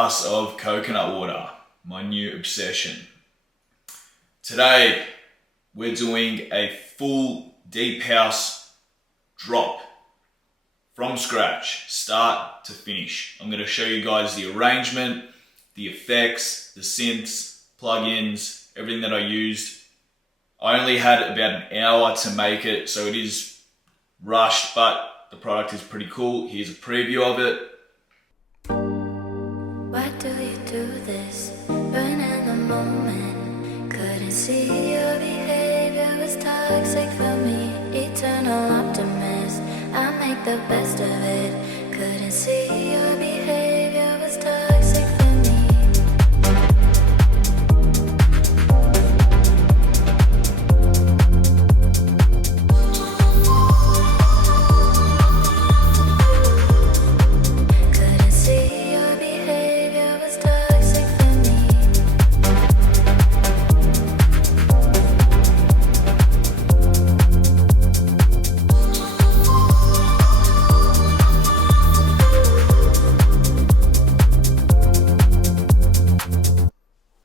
glass of coconut water, my new obsession. Today, we're doing a full deep house drop from scratch, start to finish. I'm going to show you guys the arrangement, the effects, the synths, plugins, everything that I used. I only had about an hour to make it, so it is rushed, but the product is pretty cool. Here's a preview of it. Why do you do this? Burn in the moment. Couldn't see your behavior was toxic for me. Eternal optimist, I make the best of it. Couldn't see your behavior was toxic for me. Couldn't see your behavior was toxic for me.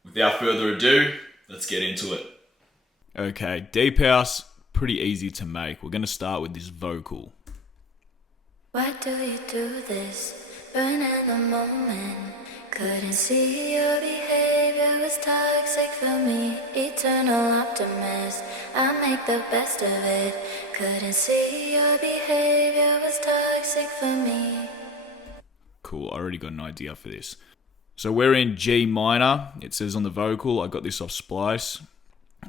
Without further ado, let's get into it. Okay, deep house, pretty easy to make. We're going to start with this vocal. Why do you do this? Burn in the moment. Couldn't see your behavior was toxic for me. Eternal optimist, I make the best of it. Couldn't see your behavior was toxic for me. Cool, I already got an idea for this. So we're in G minor. It says on the vocal, I got this off Splice.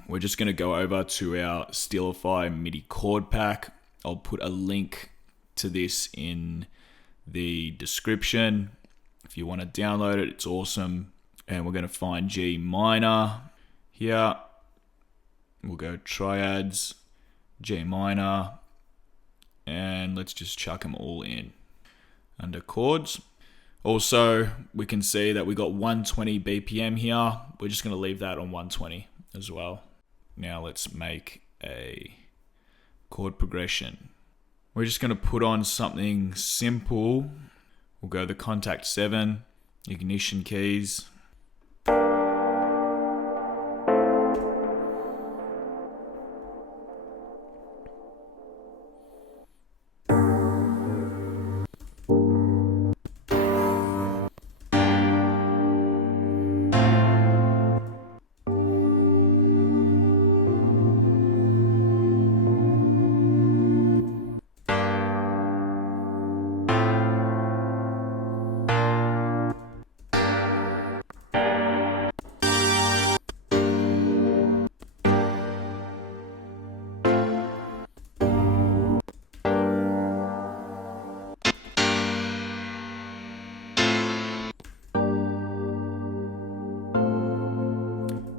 We're just going to go over to our Steelify MIDI chord pack. I'll put a link to this in the description. If you want to download it, it's awesome. And we're going to find G minor here. We'll go triads, G minor, and let's just chuck them all in under chords. Also, we can see that we got 120 BPM here. We're just going to leave that on 120 as well. Now let's make a chord progression. We're just going to put on something simple. We'll go the Contact 7, ignition keys.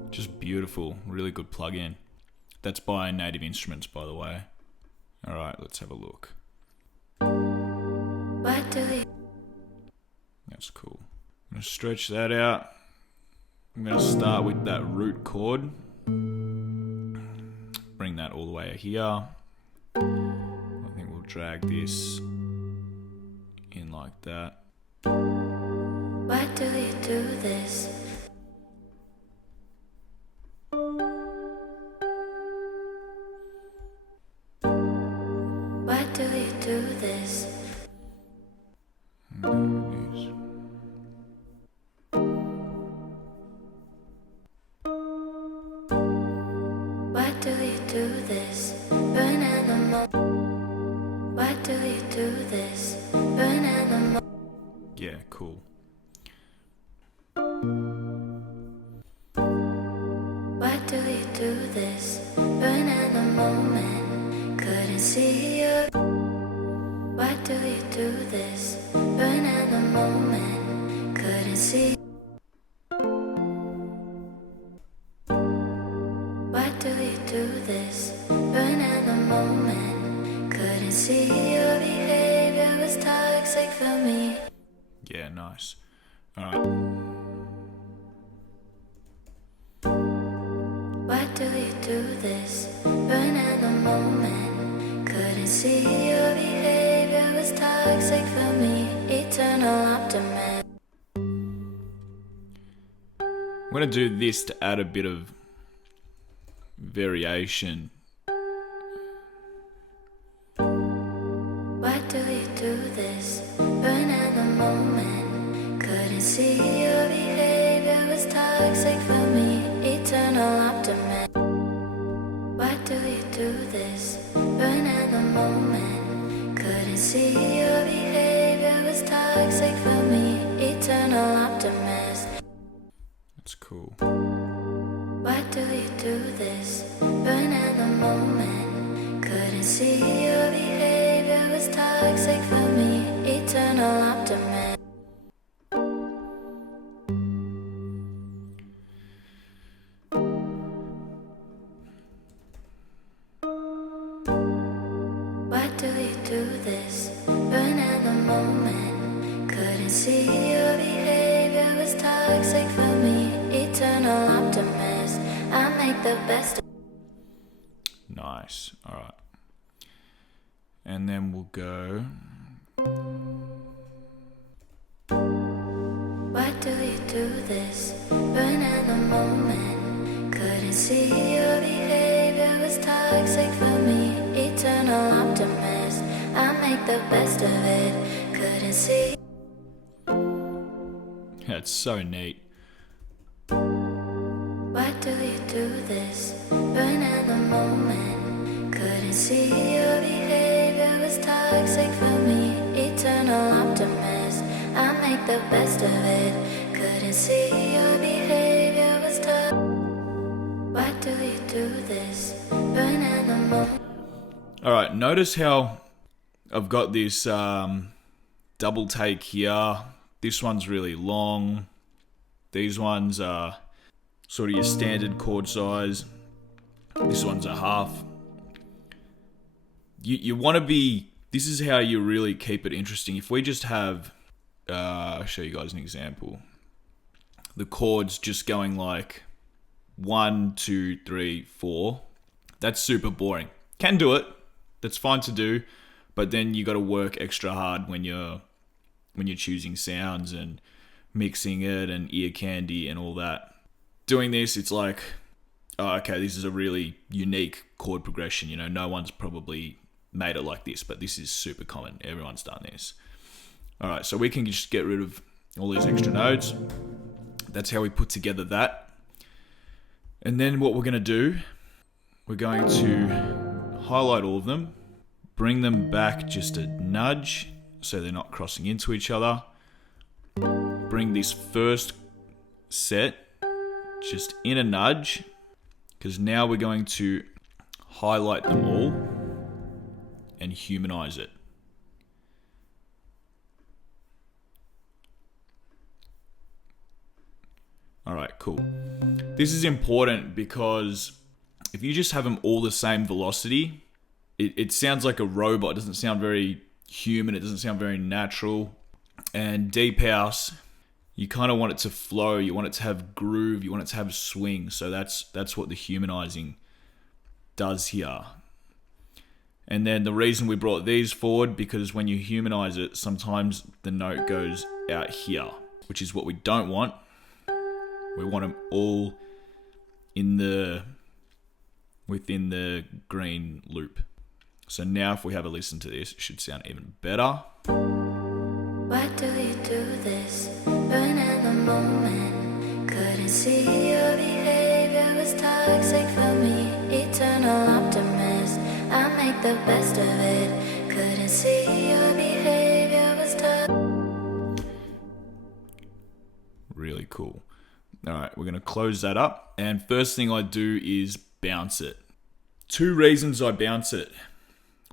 Just beautiful, really good plugin. That's by Native Instruments, by the way. All right, let's have a look. Why do you? That's cool. I'm going to stretch that out. I'm going to start with that root chord. Bring that all the way here. I think we'll drag this in like that. Why do you do this? Why do you do this? Why do you do this? Burn in the moment. Why do you do this? Burn in the moment. Yeah, cool. Why do you do this? Burn in the moment. Couldn't see you. Why do you do this? Burn in the moment. Couldn't see. Why do you do this? Burn in the moment. Couldn't see your behavior was toxic for me. Yeah, nice. All right. Why do you do this? Burn in the moment. Couldn't see your behavior was toxic for me. Eternal optimist. going to do this to add a bit of variation. Why do you do this? Burn in the moment. Couldn't see your behavior was toxic for me. Eternal optimist. Why do you do this? Burn in the moment. Couldn't see your behavior was toxic for me. Eternal optimist. That's cool. Why do you do this? Burn in the moment. Couldn't see your behavior was toxic for me. Eternal optimist. Why do you do this? Burn in the moment. Couldn't see your behavior was toxic for me. Eternal optimist. I make the best. Nice. All right. And then we'll go. Why do you do this? Burn in the moment. Couldn't see your behavior was toxic for me. Eternal optimist. I make the best of it. Couldn't see. That's so neat. Why do you do this? Burn in the moment. Couldn't see your behavior was toxic for me. Eternal optimist. I make the best of it. Couldn't see your behavior was toxic. Why do you do this? Burn in the moment. All right. Notice how I've got this double take here. This one's really long. These ones are sort of your standard chord size. This one's a half. You want to be, this is how you really keep it interesting. If we just have, I'll show you guys an example. The chords just going like 1, 2, 3, 4. That's super boring. Can do it. That's fine to do. But then you got to work extra hard when you're choosing sounds and mixing it and ear candy and all that. Doing this, it's like, oh, okay, this is a really unique chord progression. You know, no one's probably made it like this, but this is super common. Everyone's done this. All right, so we can just get rid of all these extra nodes. That's how we put together that. And then what we're going to do, we're going to highlight all of them, bring them back just a nudge so they're not crossing into each other. Bring this first set just in a nudge, because now we're going to highlight them all and humanize it. All right, cool. This is important because if you just have them all the same velocity, it sounds like a robot. It doesn't sound very human. It doesn't sound very natural. And deep house, you kind of want it to flow. You want it to have groove. You want it to have swing. So that's what the humanizing does here. And then the reason we brought these forward, because when you humanize it, sometimes the note goes out here, which is what we don't want. We want them all within the green loop. So now if we have a listen to this, it should sound even better. Why do you do this? Burn in the moment. Couldn't see your behavior was toxic for me. Eternal optimist. I make the best of it. Couldn't see your behavior was toxic. Really cool. All right, we're going to close that up. And first thing I do is bounce it. 2 reasons I bounce it.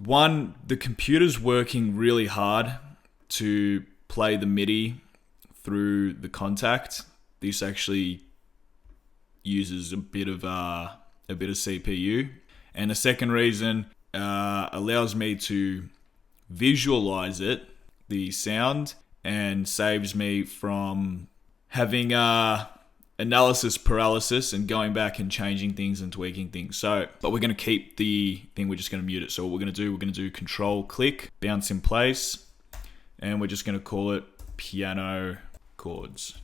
One, the computer's working really hard to play the MIDI through the contact. This actually uses a bit of CPU. And the second reason allows me to visualize it, the sound, and saves me from having analysis paralysis and going back and changing things and tweaking things. So, but we're going to keep the thing, we're just going to mute it. So what we're going to do control click, bounce in place, and we're just going to call it piano chords.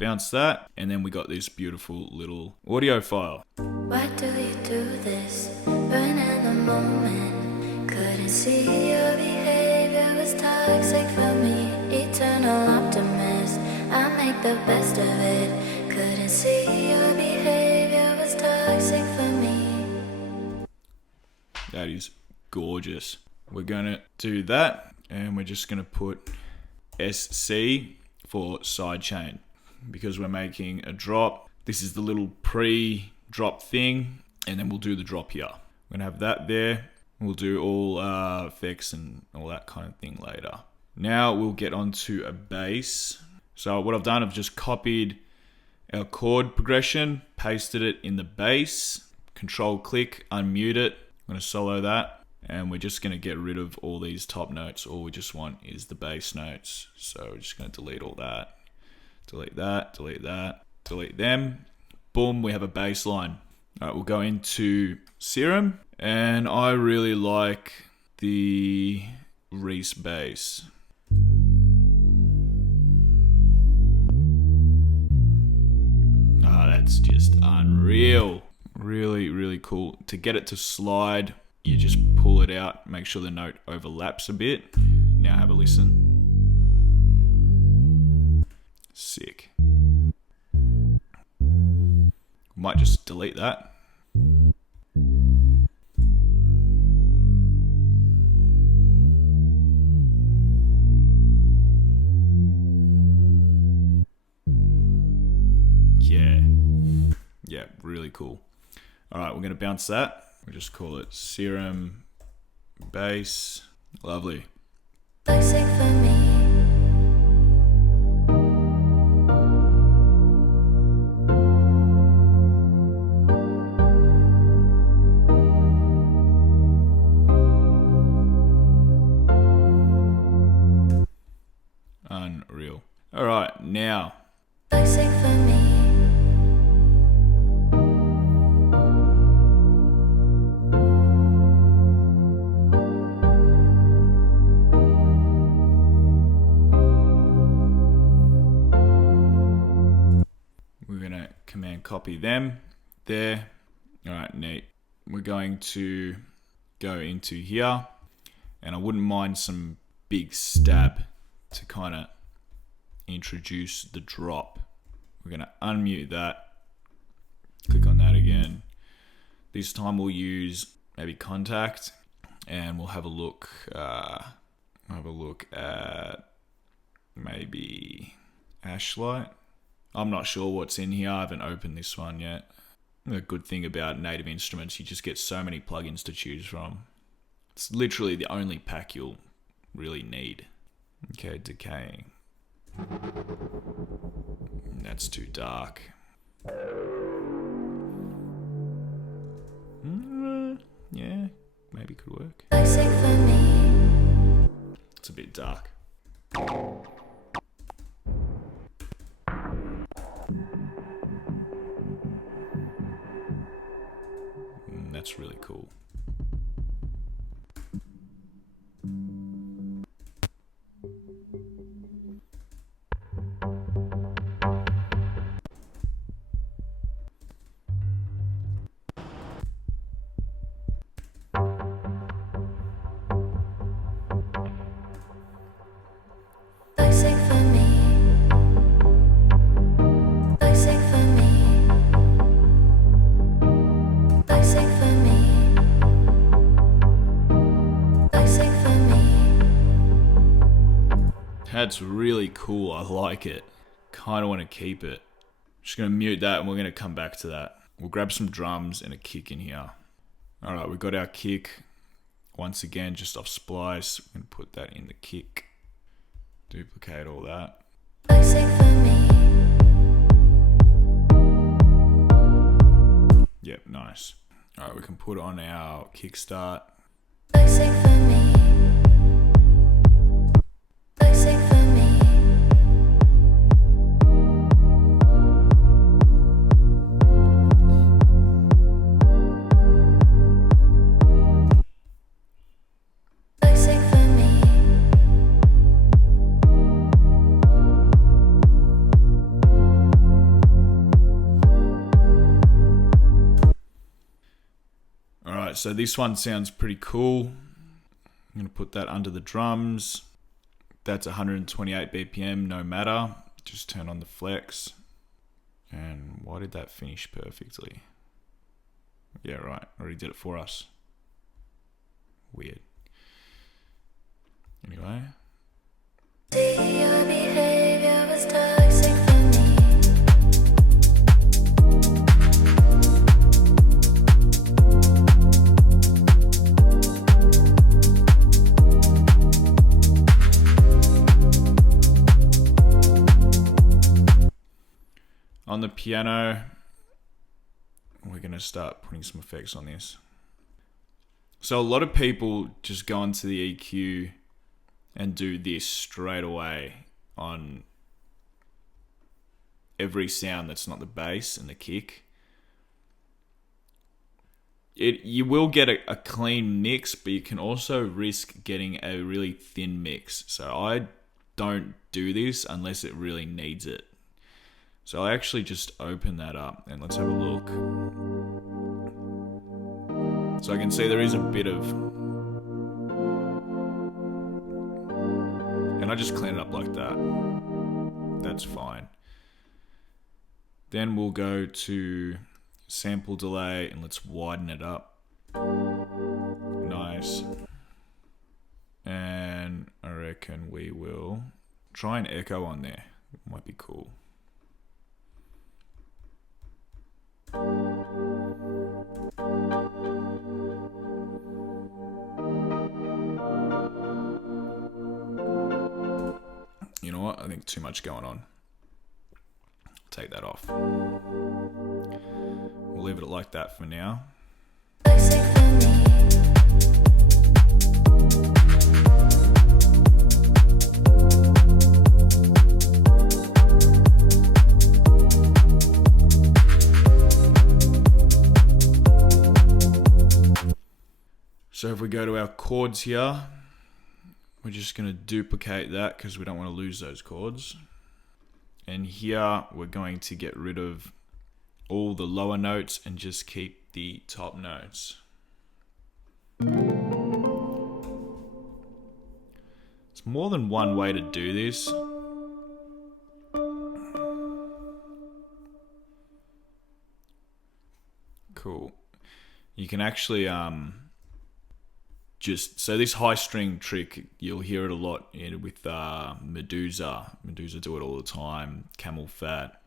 bounce that, and then we got this beautiful little audio file. Why do you do this? Burn in the moment. Couldn't see your behavior was toxic for me. Eternal optimist. I make the best of it. Couldn't see your behavior was toxic for me. That is gorgeous. We're gonna do that, and we're just gonna put SC for sidechain because we're making a drop. This is the little pre-drop thing, and then we'll do the drop here. We're gonna have that there. We'll do all effects and all that kind of thing later. Now we'll get onto a bass. So what I've done, I've just copied our chord progression, pasted it in the bass, control click, unmute it. I'm gonna solo that, and we're just gonna get rid of all these top notes. All we just want is the bass notes. So we're just gonna delete all that. Delete that, delete that, delete them. Boom, we have a bass line. All right, we'll go into Serum, and I really like the Reese bass. That's just unreal. Really, really cool. To get it to slide, you just pull it out, make sure the note overlaps a bit. Now have a listen. Sick. Might just delete that. Yeah, really cool. All right, we're going to bounce that. We'll just call it Serum Bass. Lovely. Toxic for me. Unreal. All right, now. Toxic for me. Command copy them there. All right, neat. We're going to go into here, and I wouldn't mind some big stab to kind of introduce the drop. We're going to unmute that. Click on that again. This time we'll use maybe Contact, and we'll have a look. At maybe Ashlight. I'm not sure what's in here. I haven't opened this one yet. The good thing about Native Instruments, you just get so many plugins to choose from. It's literally the only pack you'll really need. Okay, Decaying. That's too dark. Yeah, maybe could work. Toxic for me. It's a bit dark. That's really cool. Toxic for me. Toxic for me. Toxic for me. Toxic for me. That's really cool. I like it. Kind of want to keep it. Just going to mute that, and we're going to come back to that. We'll grab some drums and a kick in here. All right, we've got our kick. Once again, just off splice. We're going to put that in the kick. Duplicate all that. Toxic for me. Yep, nice. All right, we can put on our kickstart. Toxic for me. Toxic for me. Toxic for me. so this one sounds pretty cool. I'm going to put that under the drums. That's 128 BPM, no matter. Just turn on the flex. And why did that finish perfectly? Yeah, right. Already did it for us. Weird. Anyway. See, your behavior was toxic for me. On the piano, we're going to start putting some effects on this. So a lot of people just go into the EQ and do this straight away on every sound that's not the bass and the kick. You will get a clean mix, but you can also risk getting a really thin mix. So I don't do this unless it really needs it. So I actually just open that up and let's have a look. So I can see there is a bit of... And I just clean it up like that. That's fine. Then we'll go to sample delay and let's widen it up. Nice. And I reckon we will try an echo on there. Might be cool. You know what? I think too much going on. Take that off. We'll leave it like that for now. Toxic for me. So if we go to our chords here, we're just going to duplicate that because we don't want to lose those chords. And here we're going to get rid of all the lower notes and just keep the top notes. It's more than one way to do this. Cool. You can actually so this high string trick, you'll hear it a lot with Medusa. Medusa do it all the time. Camel Fat.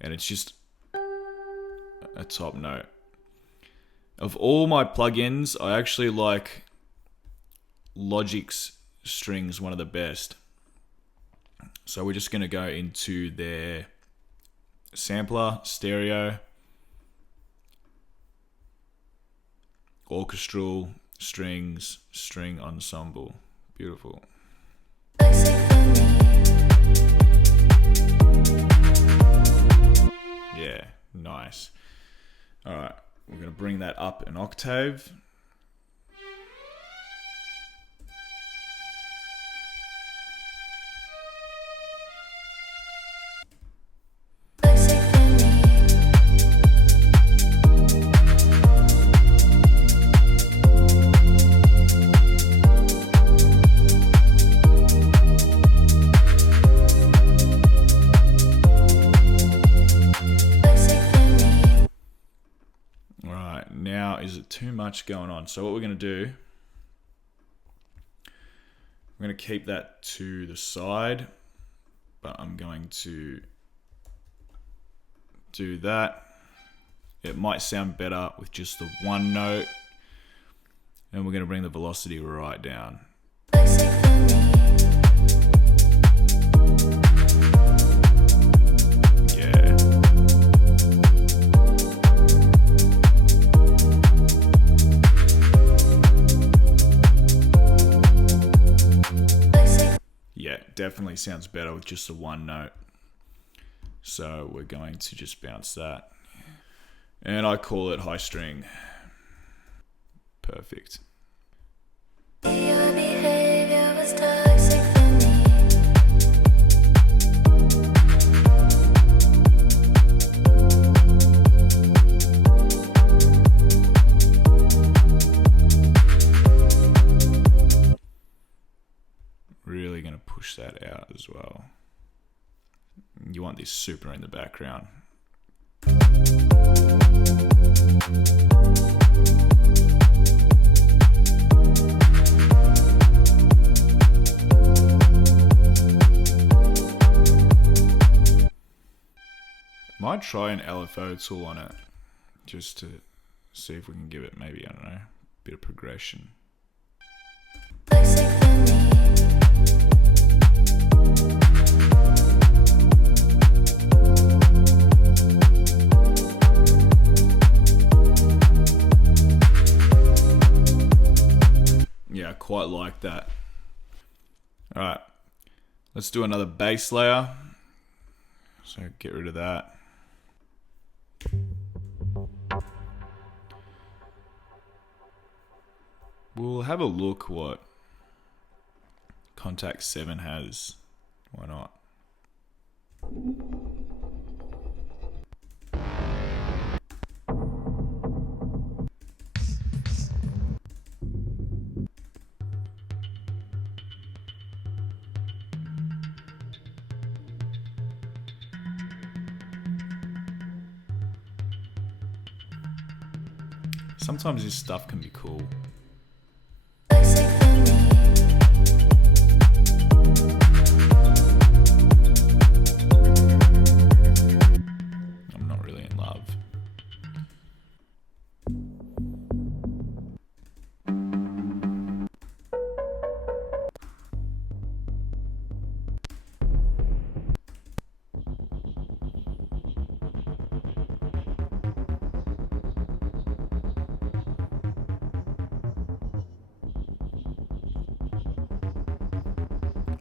And it's just a top note. Of all my plugins, I actually like Logic's strings one of the best. So we're just going to go into their sampler, stereo, orchestral, strings, string ensemble. Beautiful. Toxic for me. Yeah, nice. All right, we're going to bring that up an octave. Toxic for me. Is it too much going on? So what we're going to do, we're going to keep that to the side, but I'm going to do that. It might sound better with just the one note, and we're going to bring the velocity right down. Toxic for me. Yeah. Definitely sounds better with just the one note. So we're going to just bounce that. And I call it high string. Perfect. Your behavior was toxic for me. you want this super in the background. Might try an LFO tool on it, just to see if we can give it maybe, I don't know, a bit of progression. Yeah, I quite like that. Alright, let's do another bass layer. So get rid of that. We'll have a look what Kontakt 7 has. Why not? Sometimes this stuff can be cool. I'm not really in love.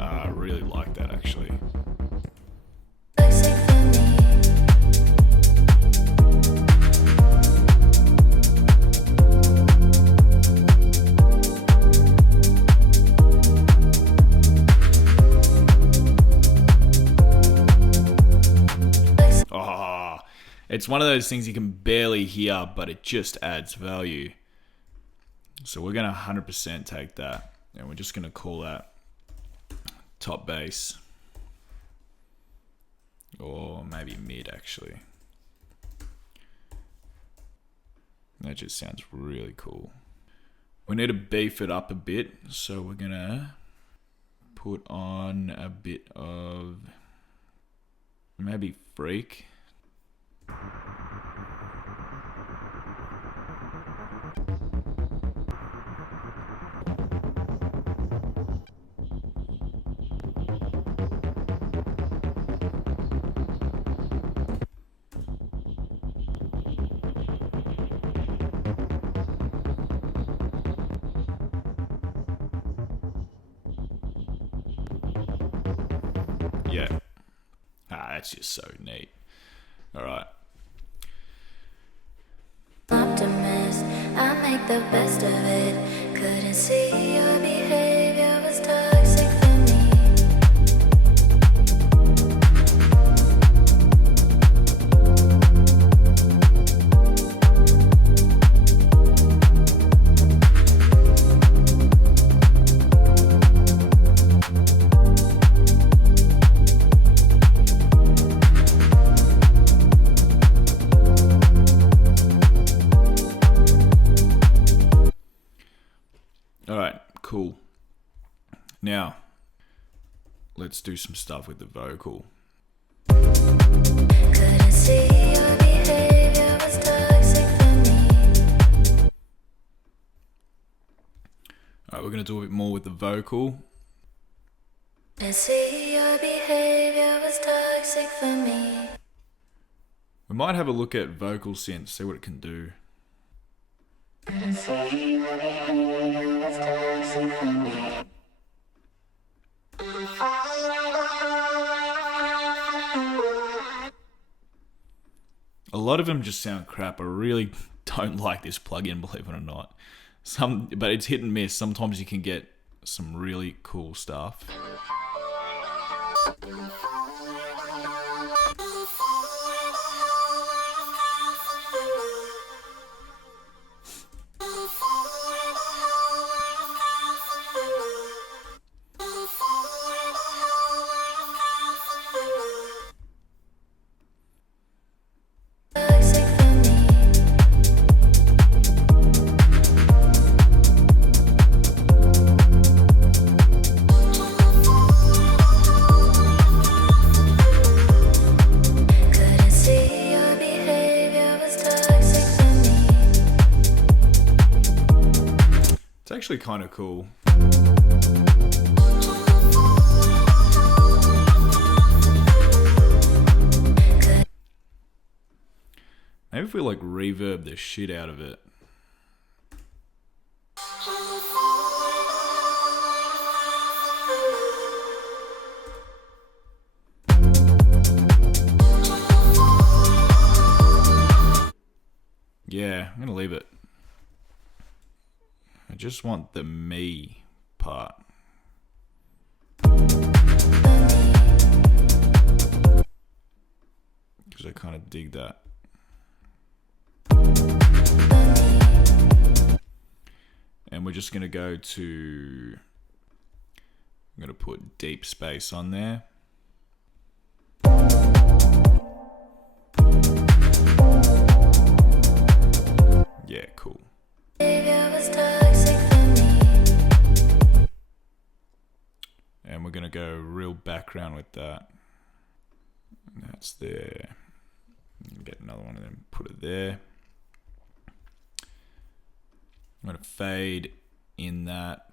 I really like that actually. Oh, it's one of those things you can barely hear, but it just adds value. So we're gonna 100% take that, and we're just gonna call that top bass, or maybe mid actually. That just sounds really cool. We need to beef it up a bit, so we're gonna put on a bit of maybe freak. Yeah. That's just so neat. Alright. Optimist, I make the best of it. Couldn't see your behavior was toxic for me. Alright, cool. Now, let's do some stuff with the vocal. Couldn't see your behavior was toxic for me. Alright, we're going to do a bit more with the vocal. Couldn't see your behavior was toxic for me. We might have a look at vocal synth, see what it can do. Couldn't see your behavior was toxic for me. A lot of them just sound crap. I really don't like this plugin, believe it or not. But it's hit and miss. Sometimes you can get some really cool stuff. actually kind of cool. Maybe if we like reverb the shit out of it. Yeah, I'm gonna leave it. I just want the me part. Because I kind of dig that. And we're just going to go to... I'm going to put deep space on there. Yeah, cool. And we're going to go real background with that. And that's there. Get another one and then put it there. I'm going to fade in that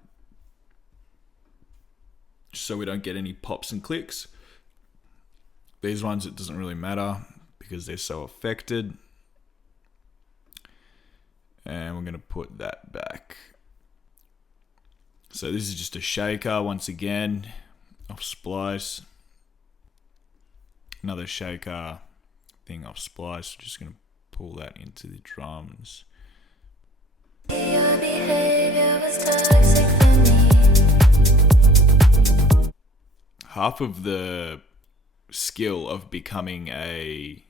just so we don't get any pops and clicks. These ones, it doesn't really matter because they're so affected. And we're going to put that back. So this is just a shaker once again off Splice. Another shaker thing off Splice. Just going to pull that into the drums. Your behavior was toxic for me. Half of the skill of becoming a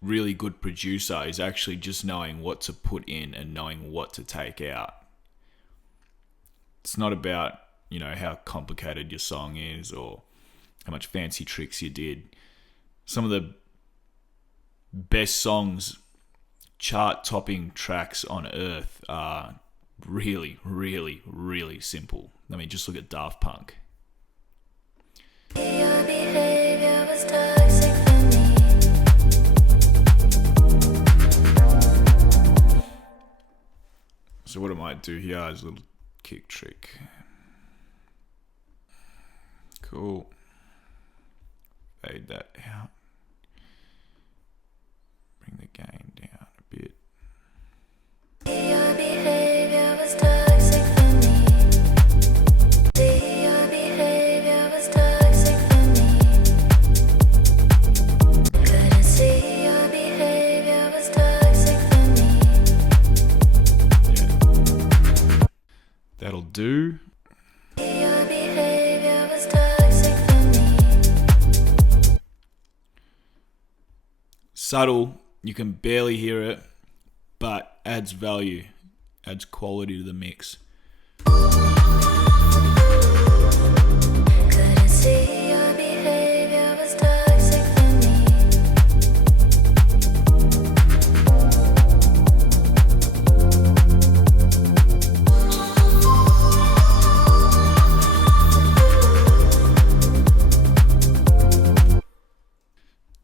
really good producer is actually just knowing what to put in and knowing what to take out. It's not about, you know, how complicated your song is or how much fancy tricks you did. Some of the best songs, chart-topping tracks on earth are really, really, really simple. I mean, just look at Daft Punk. Your behavior was toxic for me. So what I might do here is a little kick trick. Cool. Fade that out. Bring the gain down a bit. Your behavior was toxic for me. Your behavior was toxic for me. Couldn't see your behavior was toxic for me. Yeah. That'll do. Your behavior was toxic for me. Subtle, you can barely hear it, but adds value, adds quality to the mix. Couldn't see your behavior was toxic for me.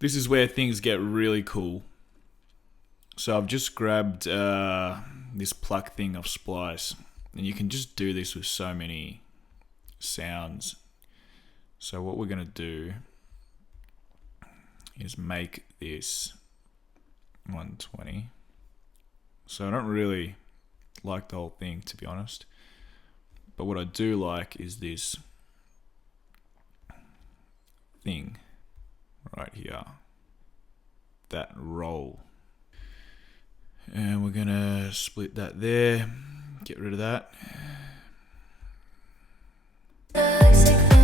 This is where things get really cool. So I've just grabbed this pluck thing off Splice, and you can just do this with so many sounds. So what we're going to do is make this 120. So I don't really like the whole thing, to be honest. But what I do like is this thing right here. That roll. And we're going to split that there. Get rid of that. Toxic for me.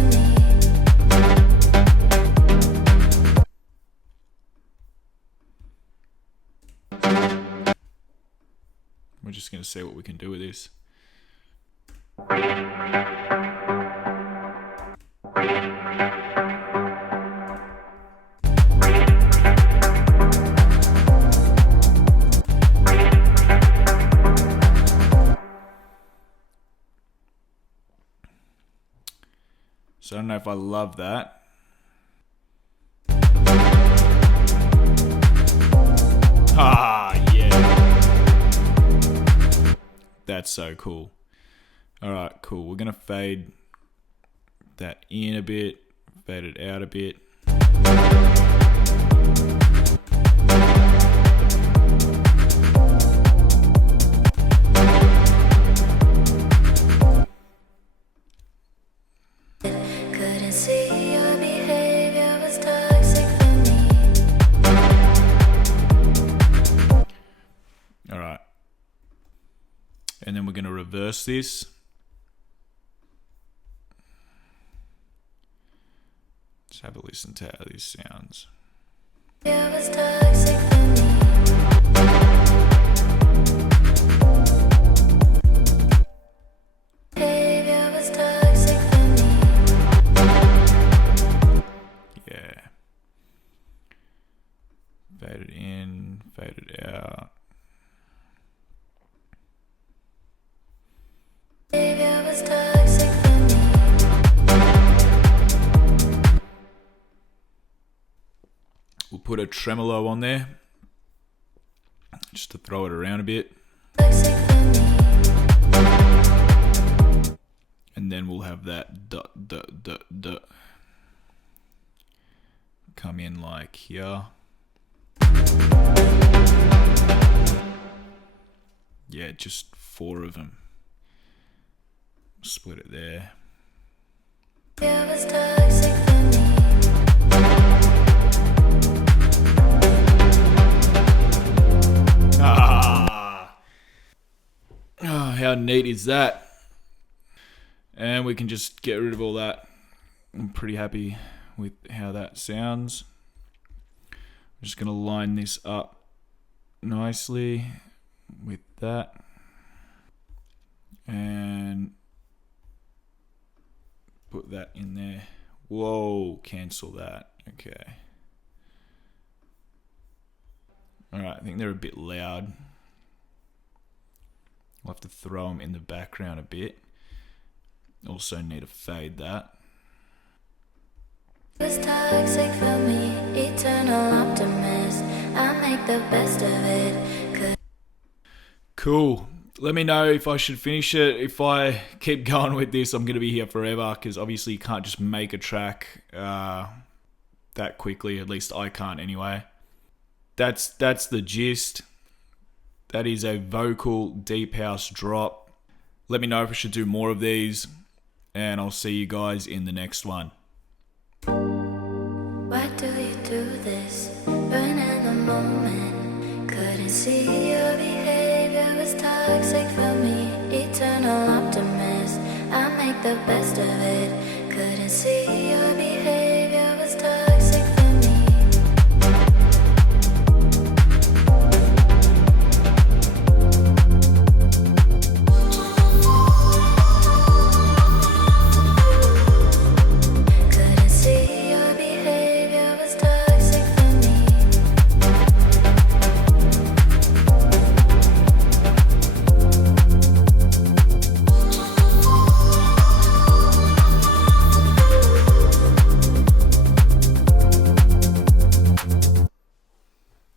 We're just going to see what we can do with this. So I don't know if I love that. Ah, yeah. That's so cool. All right, cool. We're going to fade that in a bit, fade it out a bit. Couldn't see your behavior was toxic for me. All right. And then we're going to reverse this. Let's have a listen to how this sounds. It was toxic for me. Behavior was toxic for me. Yeah. Fade it in, fade it out. Behavior was toxic for me. We'll put a tremolo on there just to throw it around a bit. Toxic for me. And then we'll have that duh, duh, duh, duh come in like here. Yeah, just 4 of them. Split it there. It was toxic for me. Oh, how neat is that? And we can just get rid of all that. I'm pretty happy with how that sounds. I'm just going to line this up nicely with that. And put that in there. Whoa, cancel that. Okay. Alright, I think they're a bit loud. I'll have to throw them in the background a bit. Also need to fade that. It was toxic for me, eternal optimist. I make the best of it. Cool. Let me know if I should finish it. If I keep going with this, I'm going to be here forever, because obviously you can't just make a track that quickly. At least I can't anyway. That's the gist. That is a vocal deep house drop. Let me know if I should do more of these, and I'll see you guys in the next one. Why do you do this? Burn in the moment. Couldn't see your behavior was toxic for me. Eternal optimist. I make the best of it. Couldn't see your behavior